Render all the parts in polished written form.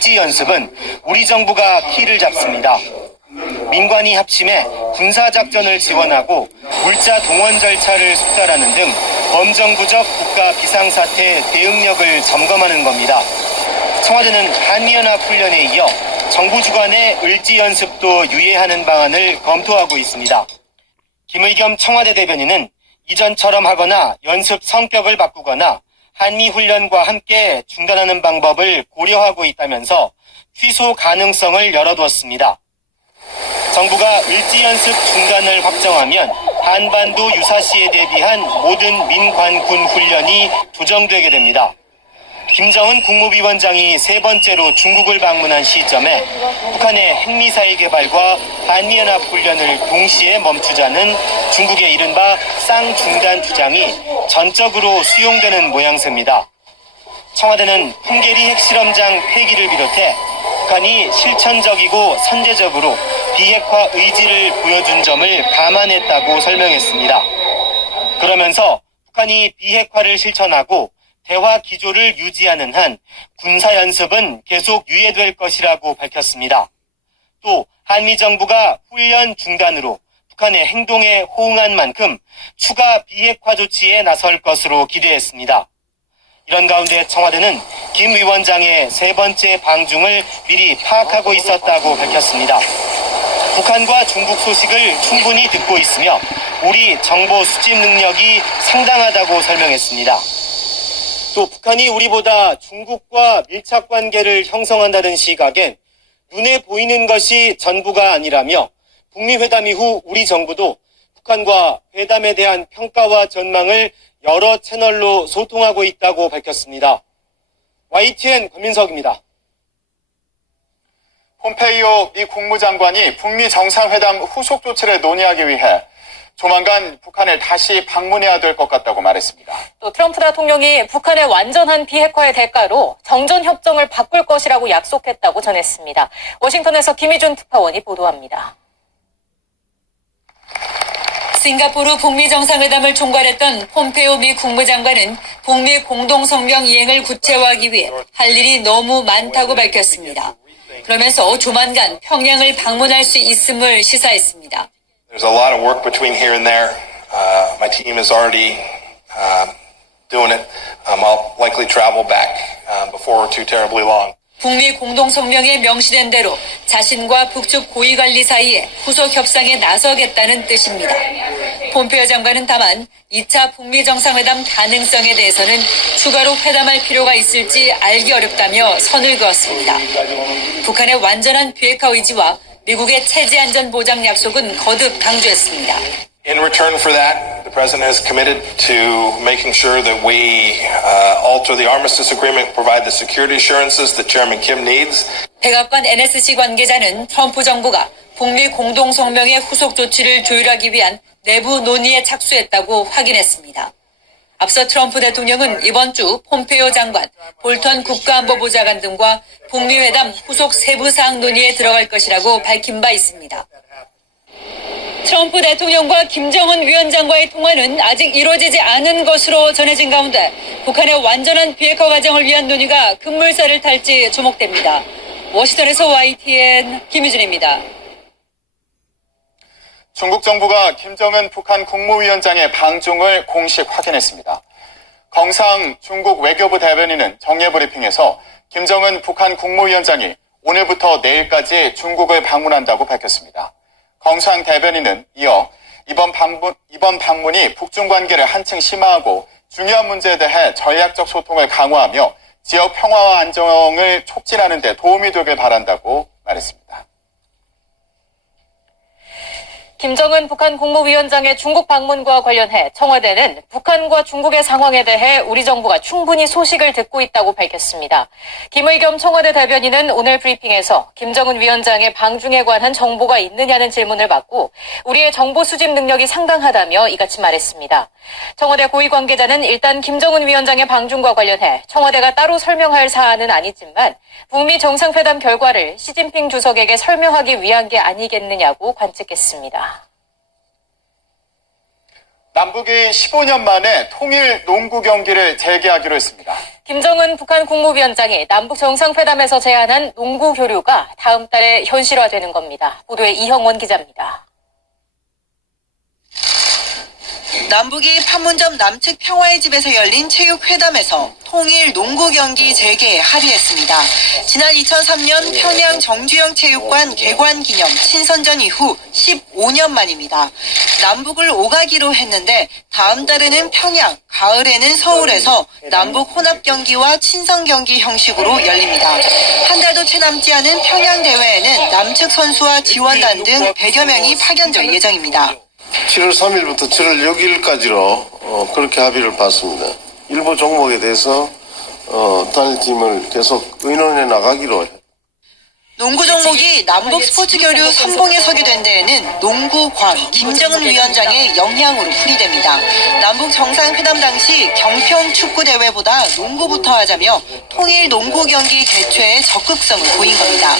을지 연습은 우리 정부가 키를 잡습니다. 민관이 합심해 군사작전을 지원하고 물자 동원 절차를 속달하는 등 범정부적 국가 비상사태 대응력을 점검하는 겁니다. 청와대는 한미연합훈련에 이어 정부 주관의 을지 연습도 유예하는 방안을 검토하고 있습니다. 김의겸 청와대 대변인은 이전처럼 하거나 연습 성격을 바꾸거나 한미훈련과 함께 중단하는 방법을 고려하고 있다면서 취소 가능성을 열어두었습니다. 정부가 을지 연습 중단을 확정하면 한반도 유사시에 대비한 모든 민관군 훈련이 조정되게 됩니다. 김정은 국무위원장이 세 번째로 중국을 방문한 시점에 북한의 핵미사일 개발과 한미연합 훈련을 동시에 멈추자는 중국의 이른바 쌍중단 주장이 전적으로 수용되는 모양새입니다. 청와대는 풍계리 핵실험장 폐기를 비롯해 북한이 실천적이고 선제적으로 비핵화 의지를 보여준 점을 감안했다고 설명했습니다. 그러면서 북한이 비핵화를 실천하고 대화 기조를 유지하는 한 군사연습은 계속 유예될 것이라고 밝혔습니다. 또 한미 정부가 훈련 중단으로 북한의 행동에 호응한 만큼 추가 비핵화 조치에 나설 것으로 기대했습니다. 이런 가운데 청와대는 김 위원장의 세 번째 방중을 미리 파악하고 있었다고 밝혔습니다. 북한과 중국 소식을 충분히 듣고 있으며 우리 정보 수집 능력이 상당하다고 설명했습니다. 또 북한이 우리보다 중국과 밀착 관계를 형성한다는 시각엔 눈에 보이는 것이 전부가 아니라며 북미 회담 이후 우리 정부도 북한과 회담에 대한 평가와 전망을 여러 채널로 소통하고 있다고 밝혔습니다. YTN 권민석입니다. 폼페이오 미 국무장관이 북미 정상회담 후속 조치를 논의하기 위해 조만간 북한을 다시 방문해야 될 것 같다고 말했습니다. 또 트럼프 대통령이 북한의 완전한 비핵화의 대가로 정전협정을 바꿀 것이라고 약속했다고 전했습니다. 워싱턴에서 김희준 특파원이 보도합니다. 싱가포르 북미 정상회담을 총괄했던 폼페이오 미 국무장관은 북미 공동성명 이행을 구체화하기 위해 할 일이 너무 많다고 밝혔습니다. 그러면서 조만간 평양을 방문할 수 있음을 시사했습니다. There's a lot of work between here and there. My team is already doing it. I'll likely travel back before too terribly long. 북미 공동성명에 명시된 대로 자신과 북측 고위관리 사이에 후속 협상에 나서겠다는 뜻입니다. 폼페이오 장관은 다만 2차 북미 정상회담 가능성에 대해서는 추가로 회담할 필요가 있을지 알기 어렵다며 선을 그었습니다. 북한의 완전한 비핵화 의지와 미국의 체제 안전 보장 약속은 거듭 강조했습니다. In return for that, the president has committed to making sure that we alter the armistice agreement, provide the security assurances that Chairman Kim needs. 백악관 NSC 관계자는 트럼프 정부가 북미 공동성명의 후속 조치를 조율하기 위한 내부 논의에 착수했다고 확인했습니다. 앞서 트럼프 대통령은 이번 주 폼페이오 장관, 볼턴 국가안보보좌관 등과 북미 회담 후속 세부 사항 논의에 들어갈 것이라고 밝힌 바 있습니다. 트럼프 대통령과 김정은 위원장과의 통화는 아직 이루어지지 않은 것으로 전해진 가운데 북한의 완전한 비핵화 과정을 위한 논의가 급물살을 탈지 주목됩니다. 워싱턴에서 YTN 김유준입니다. 중국 정부가 김정은 북한 국무위원장의 방중을 공식 확인했습니다. 경상 중국 외교부 대변인은 정례브리핑에서 김정은 북한 국무위원장이 오늘부터 내일까지 중국을 방문한다고 밝혔습니다. 경상 대변인은 이어 이번 방문이 북중 관계를 한층 심화하고 중요한 문제에 대해 전략적 소통을 강화하며 지역 평화와 안정을 촉진하는 데 도움이 되길 바란다고 말했습니다. 김정은 북한 국무위원장의 중국 방문과 관련해 청와대는 북한과 중국의 상황에 대해 우리 정부가 충분히 소식을 듣고 있다고 밝혔습니다. 김의겸 청와대 대변인은 오늘 브리핑에서 김정은 위원장의 방중에 관한 정보가 있느냐는 질문을 받고 우리의 정보 수집 능력이 상당하다며 이같이 말했습니다. 청와대 고위 관계자는 일단 김정은 위원장의 방중과 관련해 청와대가 따로 설명할 사안은 아니지만 북미 정상회담 결과를 시진핑 주석에게 설명하기 위한 게 아니겠느냐고 관측했습니다. 남북이 15년 만에 통일 농구 경기를 재개하기로 했습니다. 김정은 북한 국무위원장이 남북 정상회담에서 제안한 농구 교류가 다음 달에 현실화되는 겁니다. 보도에 이형원 기자입니다. 남북이 판문점 남측 평화의 집에서 열린 체육회담에서 통일 농구 경기 재개에 합의했습니다. 지난 2003년 평양 정주영 체육관 개관 기념 친선전 이후 15년 만입니다. 남북을 오가기로 했는데 다음 달에는 평양, 가을에는 서울에서 남북 혼합 경기와 친선 경기 형식으로 열립니다. 한 달도 채 남지 않은 평양 대회에는 남측 선수와 지원단 등 100여 명이 파견될 예정입니다. 7월 3일부터 7월 6일까지로 그렇게 합의를 봤습니다. 일부 종목에 대해서 단일팀을 계속 의논해 나가기로 해요. 농구 종목이 남북 스포츠 교류 선봉에 서게 된 데에는 농구광 김정은 위원장의 영향으로 풀이됩니다. 남북 정상회담 당시 경평 축구대회보다 농구부터 하자며 통일 농구 경기 개최에 적극성을 보인 겁니다.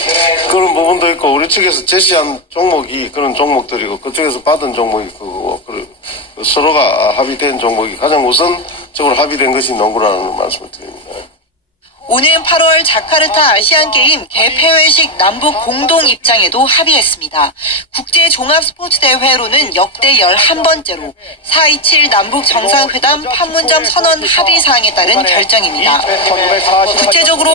그런 부분도 있고 우리 측에서 제시한 종목이 그런 종목들이고 그쪽에서 받은 종목이 그거고 서로가 합의된 종목이 가장 우선적으로 합의된 것이 농구라는 말씀을 드립니다. 오는 8월 자카르타 아시안게임 개폐회식 남북 공동 입장에도 합의했습니다. 국제 종합스포츠대회로는 역대 11번째로 4.27 남북 정상회담 판문점 선언 합의사항에 따른 결정입니다. 구체적으로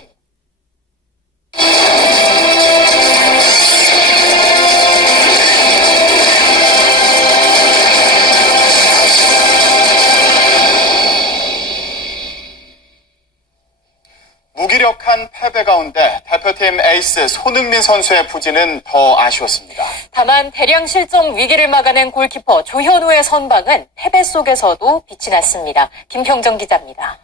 무기력한 패배 가운데 대표팀 에이스 손흥민 선수의 부진은 더 아쉬웠습니다. 다만 대량 실점 위기를 막아낸 골키퍼 조현우의 선방은 패배 속에서도 빛이 났습니다. 김평정 기자입니다.